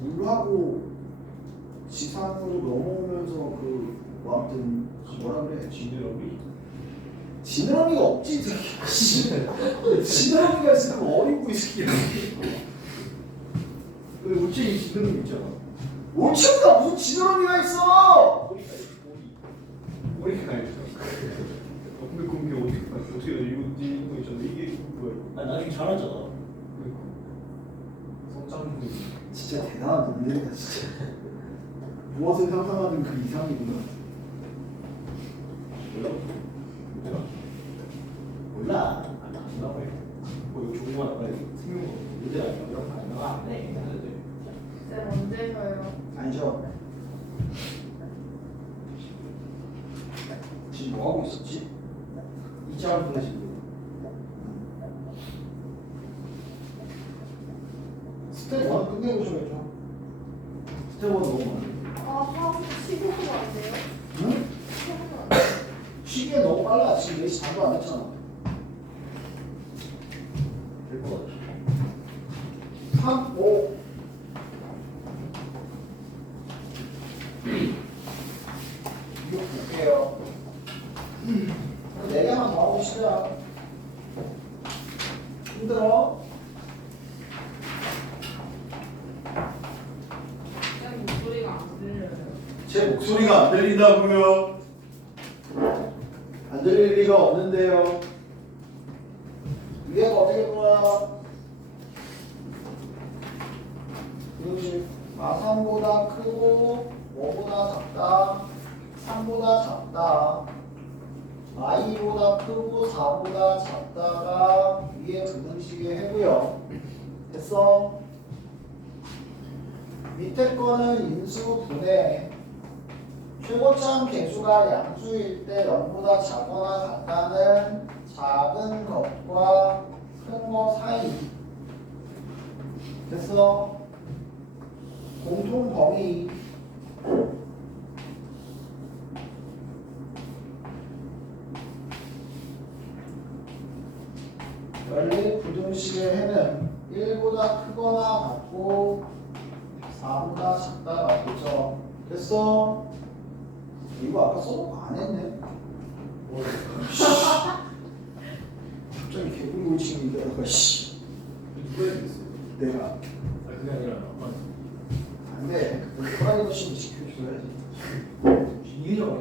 물하고 지상으로 넘어오면서 그 아무튼 뭐라 그래? 지느러미? 지느러미가 없지 이 새끼. 지느러미가 있으면 어리고 이 새끼야. 왜 우체이 지느러미 있잖아. 올챙이가 무슨 지느러미가 있어? 머리가 있어, 머리가 있어. 근데 그게 어떻게 이거 있잖아. 이게 뭐야? 아 나중에 잘하잖아. 성장분. 진짜 대단한 논문이다 진짜. 무엇을 상상하는 그 이상이구나. 몰라? 내가 몰라. 안 나와요. 뭐 이거 좋은 거 하나 생명과 문제가 이런 거안 나와. 안 해. 쌤 언제서요? 아니죠. 지금 뭐 하고 있었지? 이자를 보내시고. 스텝 1 끝내고 좀 해줘. 스텝 1 너무 많아. 하고 쉬고 하면 안 돼요? 응? 쉬고 하면 안 돼요? 쉬기에 너무 빨라. 지금 4시 반도 안 됐잖아. 될것 같아. 3, 5. 이거 볼게요. 4개만 더 하고 시작. 힘들어? 쌤 목소리가 안 들려요. 제 목소리가 안 들린다고요? 안 들릴 리가 없는데요. 위에가 어떻게 보여? 그렇지. 3보다 크고 5보다 작다. 3보다 작다. i보다 크고 4보다 작다가 위에 부등식의 해고요. 됐어? 밑에 거는 인수 분해. 최고점 개수가 양수일 때 0보다 작거나 같다는 작은 것과 큰 것 사이. 됐어? 공통 범위. 연립 부등식의 해는 1보다 크거나 같고 4보다 작다가 되죠. 됐어? 이거 아까 써놓고 안 했네. 갑자기 개불고칭인데 아까 씨. 누가 했겠어요? 내가 아 그게 아니라 안돼. 프라이버시를 지켜줘야지. 이해가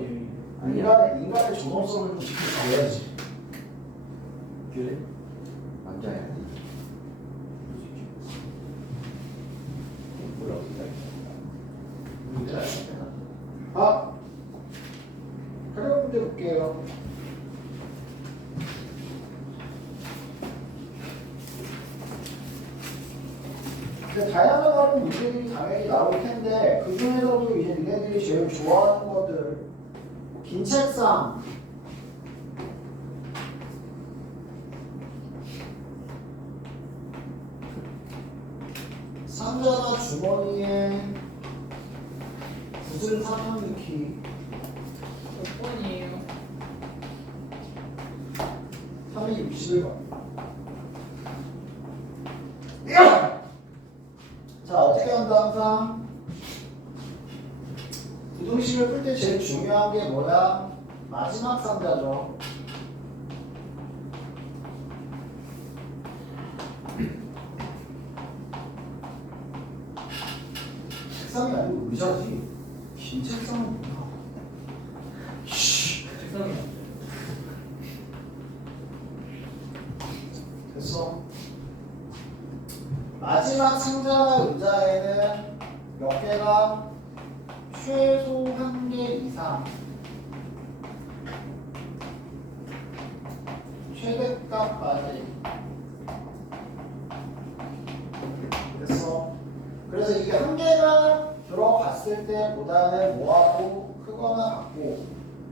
아니에요. 인간의 존엄성을 좀 지켜줘야지. 그래? 앉아야지. 뭐라고 생각했나? 문제가 아니잖아. 아, 활용 문제 볼게요. 다양한 활용 문제들이 당연히 나올 텐데 그 중에서도 이제 니네들이 제일 좋아하는 것들 긴 책상, 상자나 주머니에 붓을 사놓기. 몇 번이에요? 361번. 자, 어떻게 한다, 항상? 부등식을 풀 때 제일 중요한 게 뭐야? 마지막 상자죠. 책상이 아니고 의자지. 긴 책상은 뭐야? 책상이 됐어. 마지막 상자나 의자에는 몇 개가 최소 1개 이상 최대값까지. 됐어. 그래서 이게 1개가 들어갔을 때보다는 뭐하고 크거나 같고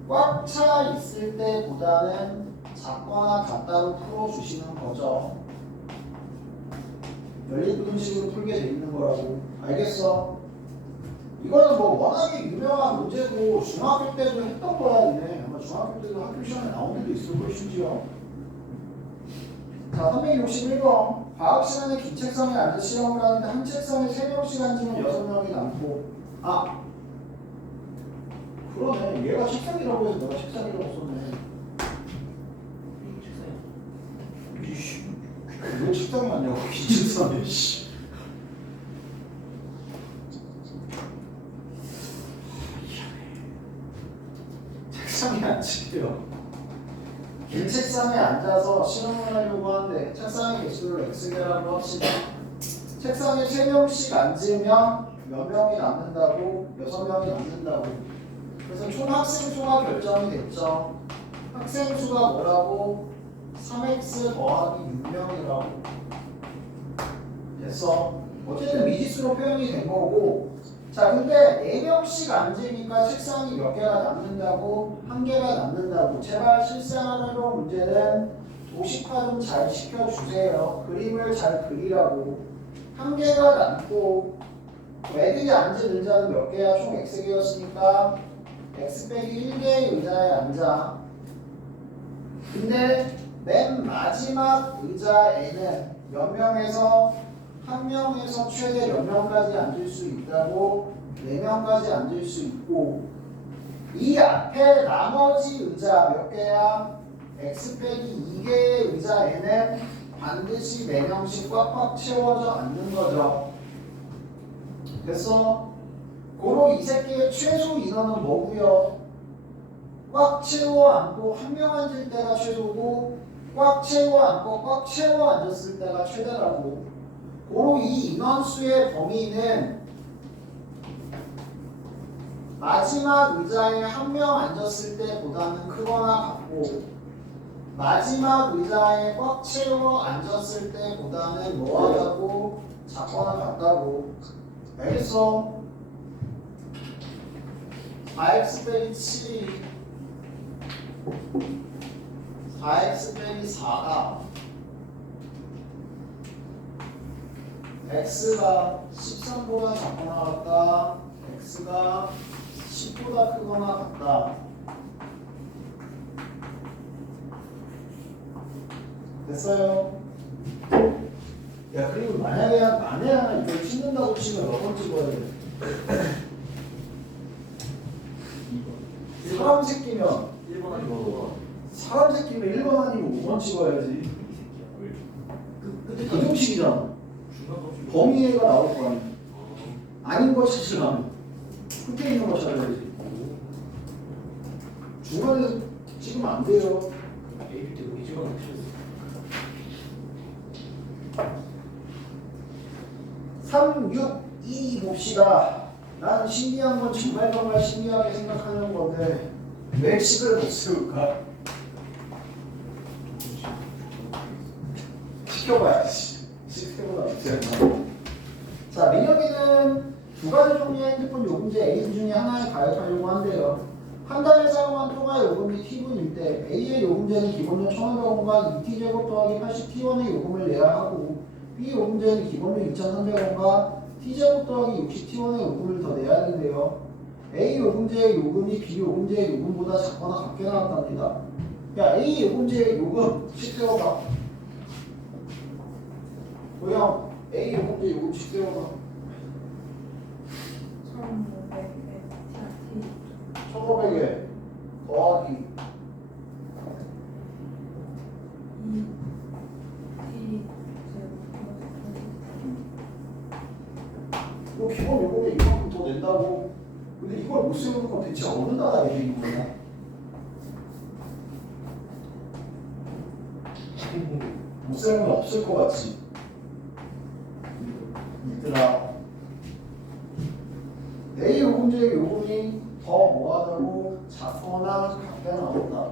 꽉 차 있을 때보다는 작거나 같다로 풀어주시는 거죠. 연립부등식으로 풀게 돼 있는 거라고. 알겠어? 이거는 뭐 워낙에 유명한 문제고 중학교 때도 했던 거야. 니네 아마 중학교 때도 학교 시간에 나온 애도 있을 걸 심지어. 자, 361번. 과학 시간에 긴 책상에 앉아 시험을 하는데 한 책상에 3명씩 앉으면 6명이 남고. 아, 그러네. 얘가 책상이라고 해서 내가 책상이라고 썼네. 이게 책상이야. 이씨, 왜 책상이 맞냐고. 긴 책상에. 씨. 책상에 앉으래요. 긴 책상에 앉아서 실험을 하려고 하는데 책상의 개수를 X개라고 합시다. 책상에 3명씩 앉으면 몇 명이 남는다고? 6명이 남는다고. 그래서 총 학생 수가 결정이 됐죠. 학생 수가 뭐라고? 3x 더하기 6명이라고. 됐어. 어쨌든 미지수로 표현이 된 거고. 자, 근데 4명씩 앉으니까 책상이 몇 개가 남는다고? 1개가 남는다고. 제발 실생활로 문제는 도식화 좀 잘 시켜주세요. 그림을 잘 그리라고. 1개가 남고 애들이 앉은 의자는 몇 개야? 총 X개였으니까 X 빼기 1개의 의자에 앉아. 근데 맨 마지막 의자에는 몇 명에서 한 명에서 최대 몇 명까지 앉을 수 있다고? 4명까지 앉을 수 있고 이 앞에 나머지 의자 몇 개야? X 빼기 2개의 의자에는 반드시 4명씩 꽉꽉 채워져 앉는 거죠. 됐어? 고로 이 새끼의 최소 인원은 뭐고요? 꽉 채워 앉고 한 명 앉을 때가 최소고 꽉 채워 앉고 꽉 채워 앉았을 때가 최대라고. 고로 이 인원수의 범위는 마지막 의자에 한 명 앉았을 때보다는 크거나 같고 마지막 의자에 꽉 채워 앉았을 때보다는 뭐하다고? 작거나 같다고. 알겠어? 4x 빼기 7이 4x 빼기 4가 x가 13보다 작거나 같다. x가 10보다 크거나 같다. 됐어요? 야, 그리고 만약에 하나 이걸 찍는다고 치면 몇 번 찍어야 돼? 사람 새끼면 1번 아니고 사람 새끼면 1번 아니면 5번 찍어야지. 끝에 가정식이잖아. 중간 범위가 나올 거 아니야. 아닌 거 찾으라면 끝에 있는 거 찾아야지. 중간에서 찍으면 안 돼요. A 때 여기 찍어놓은 필요 3, 6, 2 봅시다. 난 신기한 건 정말 신기하게 생각하는 건데 왜 식을 못 세울까? 시켜봐야지. 시켜보다 못해. 자, 민혁이는 두 가지 종류의 핸드폰 요금제 A 중에 하나에 가입하려고 한대요. 한 달에 사용한 통화 요금이 T분일 때 A의 요금제는 기본료 1,500원과 2T제곱 더하기 80T1의 요금을 내야 하고 B 요금제는 기본료 2,300원과 T제곱 더하기 60T1의 요금을 더 내야 하는데요. A 요금제의 요금이 B 요금제의 요금보다 작거나 같게 나왔답니다. 야, A 요금제의 요금 세워봐. 도영, A 요금제 요금씩 세워봐. 1,500에 더하기 뭐 기본 요금에 이만큼 더 낸다고. 근데 이걸 못 세우는 건 대체 어느 나라 얘기인 거야? 못 세우는 건 없을 것 같지. 얘들아, A 요금제의 요금이 더 뭐하다고 작거나 같게 나온다.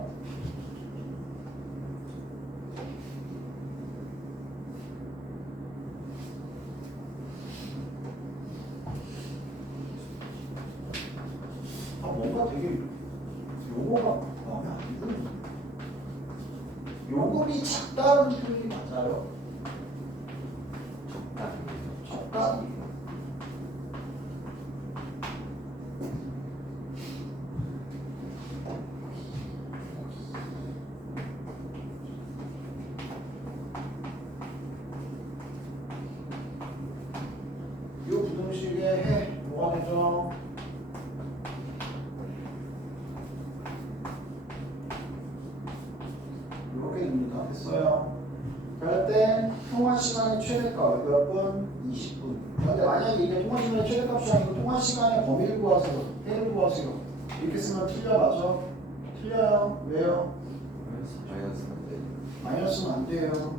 뭔가 되게 용어가 마음에 안 드는. 요금이 작다는 표현이 맞아요? 적다. 이 부등식의 해 뭐가 되죠? 이렇게 됩니다. 됐어요. 그럴 때 통화 시간의 최대값 몇 분? 20분. 그런데 만약에 이게 통화 시간의 최대값이 아니고 통화 시간의 범위를 구하세요. 해를 구하세요. 이렇게 쓰면 틀려 맞죠? 틀려요. 왜요? 마이너스는 안 돼요.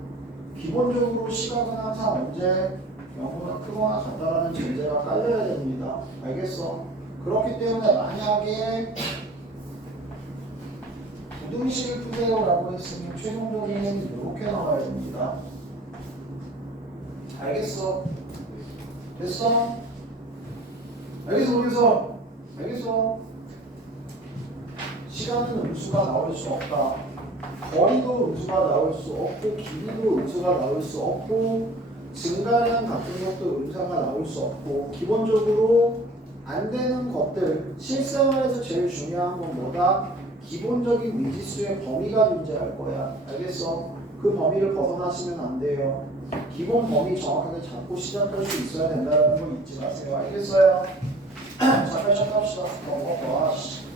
기본적으로 시각은 항상 언제 0보다 크거나 같다라는 전제가 깔려야 됩니다. 알겠어? 그렇기 때문에 만약에 부등식을 푸세요라고 했으면 최종적인 이렇게 나와야 됩니다. 알겠어? 됐어? 알겠어? 모르겠어? 알겠어? 시간은 음수가 나올 수 없다. 거리도 음수가 나올 수 없고 길이도 음수가 나올 수 없고 증가량 같은 것도 음수가 나올 수 없고 기본적으로 안 되는 것들 실생활에서 제일 중요한 건 뭐다? 기본적인 미지수의 범위가 존재할 거야. 알겠어? 그 범위를 벗어나시면 안 돼요. 기본 범위 정확하게 잡고 시작할 수 있어야 된다는 거 잊지 마세요. 알겠어요? 잠깐 시작합시다. 넘어가. 씨.